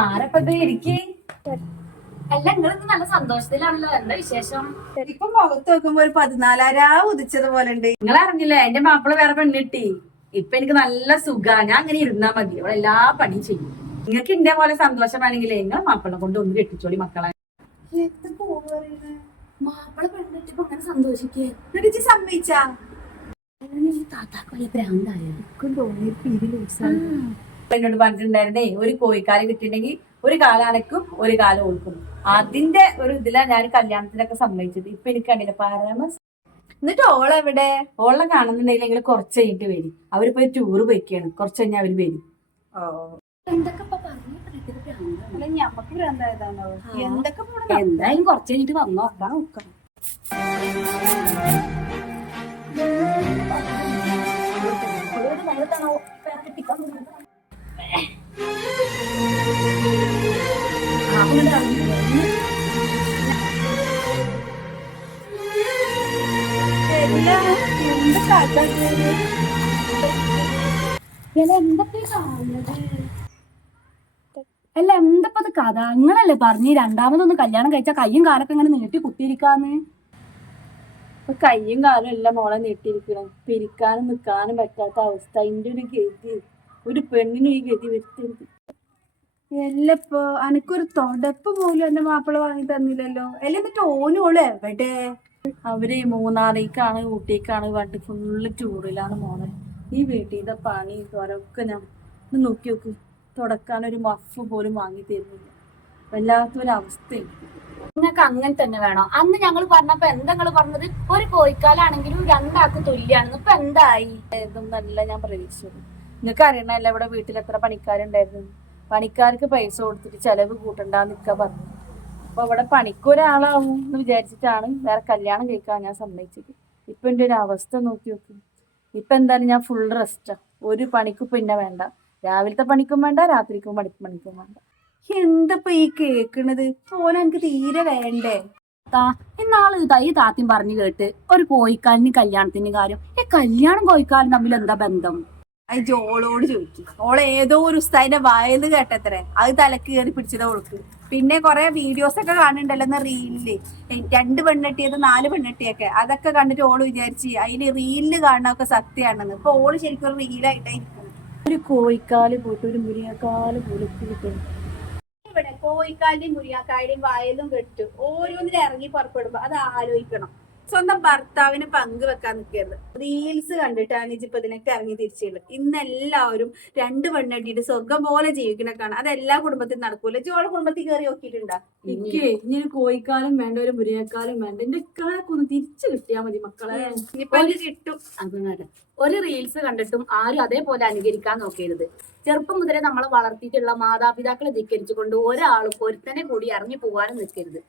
ആരപ്പത് ഇരിക്കേ? അല്ല, നിങ്ങളിന്ന് നല്ല സന്തോഷത്തിലാണല്ലോ. എന്താ വിശേഷം? ഇപ്പൊ മുഖത്ത് നോക്കുമ്പോ ഒരു 14 ഉദിച്ചത് പോലെ ഉണ്ട്. നിങ്ങൾ അറിഞ്ഞില്ലേ, എന്റെ മാപ്പിള വേറെ പെണ്ണിട്ടി. ഇപ്പൊ എനിക്ക് നല്ല സുഖാ. ഞാൻ അങ്ങനെ ഇരുന്നാ മതി, അവളെ എല്ലാ പണിയും ചെയ്യും. നിങ്ങൾക്ക് ഇന്റെ പോലെ സന്തോഷമാണെങ്കിലേ നിങ്ങൾ മാപ്പിളെ കൊണ്ട് ഒന്ന് കെട്ടിച്ചോളി മക്കളെ. മാപ്പിള പെണ്ണിട്ടിപ്പോ അങ്ങനെ സന്തോഷിക്കേ? എന്നിട്ട് സമ്മതിച്ചാ? താത്താക്ക് ഭ്രാന്തായ തോന്നി. എന്നോട് പറഞ്ഞിട്ടുണ്ടായിരുന്നേ, ഒരു കോഴിക്കാല് കിട്ടിയിട്ടുണ്ടെങ്കിൽ ഒരു കാലാനക്കും ഒരു കാലം ഓൾക്കും. അതിന്റെ ഒരു ഇതിലാണ് ഞാൻ കല്യാണത്തിനൊക്കെ സമ്മതിച്ചത്. ഇപ്പൊ എനിക്ക് കണ്ടില്ല പരമ. എന്നിട്ട് ഓളെവിടെ? ഓളെ കാണുന്നുണ്ടെങ്കിൽ നിങ്ങൾ കുറച്ച് കഴിഞ്ഞിട്ട് വരും. അവര് പോയി ടൂറ് പോയിക്കാണ്, കുറച്ച് കഴിഞ്ഞാൽ അവര് വരും. എന്തൊക്കെ ഞമ്മക്ക് ഭ്രാന്തായതാണോ? എന്തൊക്കെ എന്തായാലും കുറച്ച് കഴിഞ്ഞിട്ട് വന്നോ, അതാ നോക്കാം. അല്ല, എന്തപ്പത് കഥ? നിങ്ങളല്ലേ പറഞ്ഞ് രണ്ടാമതൊന്ന് കല്യാണം കഴിച്ചാൽ കയ്യും കാലൊക്കെ ഇങ്ങനെ നീട്ടി കുത്തിയിരിക്കാന്ന്? ഇപ്പൊ കയ്യും കാലും എല്ലാം മോളെ നീട്ടിയിരിക്കണം. പിരിക്കാനും നിൽക്കാനും പറ്റാത്ത അവസ്ഥ. അതിന്റെ ഒരു ഗതി ഒരു പെണ്ണിനും ഈ ഗതി വരുത്തരുത്. എല്ലപ്പോ അനക്കൊരു തൊടപ്പ് പോലും എന്റെ മാപ്പിള വാങ്ങി തന്നില്ലല്ലോ. അല്ല എന്നിട്ട് ഓനോള് എവിടെ? അവര് മൂന്നാറിലേക്കാണ് ഊട്ടിക്കാണ് പണ്ട് ഫുള്ള് ടൂറിലാണ് മോളെ. ഈ വീട്ടിലെ പണി തുറക്കെ ഞാൻ നോക്കി നോക്ക്, തുടക്കാനൊരു മഫ് പോലും വാങ്ങി തരുന്നില്ല. വല്ലാത്തൊരവസ്ഥയും. നിങ്ങൾക്ക് അങ്ങനെ തന്നെ വേണോ? അന്ന് ഞങ്ങൾ പറഞ്ഞപ്പോ എന്താ പറഞ്ഞത്? ഒരു കോഴിക്കാലാണെങ്കിലും രണ്ടാൾക്ക് തുല്യാണെന്ന്. ഇപ്പൊ എന്തായി? ഇതൊന്നല്ല ഞാൻ പ്രതീക്ഷിച്ചത്. നിങ്ങൾക്ക് അറിയണല്ല ഇവിടെ വീട്ടിൽ എത്ര പണിക്കാരുണ്ടായിരുന്നു. പണിക്കാർക്ക് പൈസ കൊടുത്തിട്ട് ചെലവ് കൂട്ടണ്ടെന്ന് നിക്ക പറഞ്ഞു. അപ്പൊ ഇവിടെ പണിക്കൊരാളാവും എന്ന് വിചാരിച്ചിട്ടാണ് വേറെ കല്യാണം കഴിക്കാൻ ഞാൻ സമ്മതിച്ചത്. ഇപ്പൊ എന്റെ ഒരു അവസ്ഥ നോക്കി നോക്ക്. ഇപ്പൊ എന്തായാലും ഞാൻ ഫുൾ റെസ്റ്റാ. ഒരു പണിക്കും പിന്നെ വേണ്ട. രാവിലത്തെ പണിക്കും വേണ്ട, രാത്രിക്കും പണിക്കും വേണ്ട. എന്തപ്പോ ഈ കേക്കണത്? ഓന എനിക്ക് തീരെ വേണ്ടേ? ഇന്നാള് ഈ താത്യം പറഞ്ഞു കേട്ട് ഒരു കോഴിക്കാലിന് കല്യാണത്തിന്റെ കാര്യം. ഈ കല്യാണം കോഴിക്കാലും തമ്മിൽ എന്താ ബന്ധം? അത് ഓളോട് ചോദിക്കും. ഓളെ ഏതോ ഒരു ഉസ്താദിന്റെ വായന്ന് കേട്ടത്രേ, അത് തലക്ക് കയറി പിടിച്ചത് ഓൾക്ക്. പിന്നെ കൊറേ വീഡിയോസ് ഒക്കെ കാണുന്നുണ്ടല്ലോ റീലില്, 2 പെണ്ണെട്ടിയത് 4 പെണ്ണെട്ടിയൊക്കെ. അതൊക്കെ കണ്ടിട്ട് ഓള് വിചാരിച്ച് അതില് റീലില് കാണുന്നതൊക്കെ സത്യമാണെന്ന്. ഇപ്പൊ ഓള് ശരിക്കും ഒരു റീലായിട്ടായിരിക്കും. ഒരു കോഴിക്കാല് പോയിട്ട് ഒരു മുരിങ്ങക്കാല് പോലൊക്കെ കിട്ടും. ഇവിടെ കോഴിക്കാലിന്റെയും മുരിങ്ങാക്കായുടെയും വായലും കെട്ടു ഓരോന്നിനും ഇറങ്ങി പുറപ്പെടുമ്പോ അത് ആലോചിക്കണം. സ്വന്തം ഭർത്താവിന് പങ്കുവെക്കാൻ നിൽക്കരുത്. റീൽസ് കണ്ടിട്ടാണ് ഇപ്പൊ ഇതിനൊക്കെ ഇറങ്ങി തിരിച്ചുള്ളത്. ഇന്ന് എല്ലാവരും 2 പെണ്ണെട്ടിട്ട് സ്വർഗം പോലെ ജീവിക്കണൊക്കെയാണ്. അത് എല്ലാ കുടുംബത്തിലും നടക്കൂല. ജോള കുടുംബത്തിൽ കയറി നോക്കിയിട്ടുണ്ടാ? എനിക്ക് ഇനി ഒരു കോഴിക്കാലും വേണ്ട, ഒരു മുരിങ്ങക്കാലും വേണ്ട. എന്റെ കാലൊക്കെ ഒന്ന് തിരിച്ചു കിട്ടിയാ മതി മക്കളെ. ഇനിയിപ്പൊ കിട്ടും. അങ്ങനെ ഒരു റീൽസ് കണ്ടിട്ടും ആരും അതേപോലെ അനുകരിക്കാൻ നോക്കരുത്. ചെറുപ്പം മുതലേ നമ്മളെ വളർത്തിയിട്ടുള്ള മാതാപിതാക്കളെ ധിക്കരിച്ചുകൊണ്ട് ഒരാളും ഒരുത്തനെ കൂടി ഇറങ്ങി പോകാനും നിൽക്കരുത്.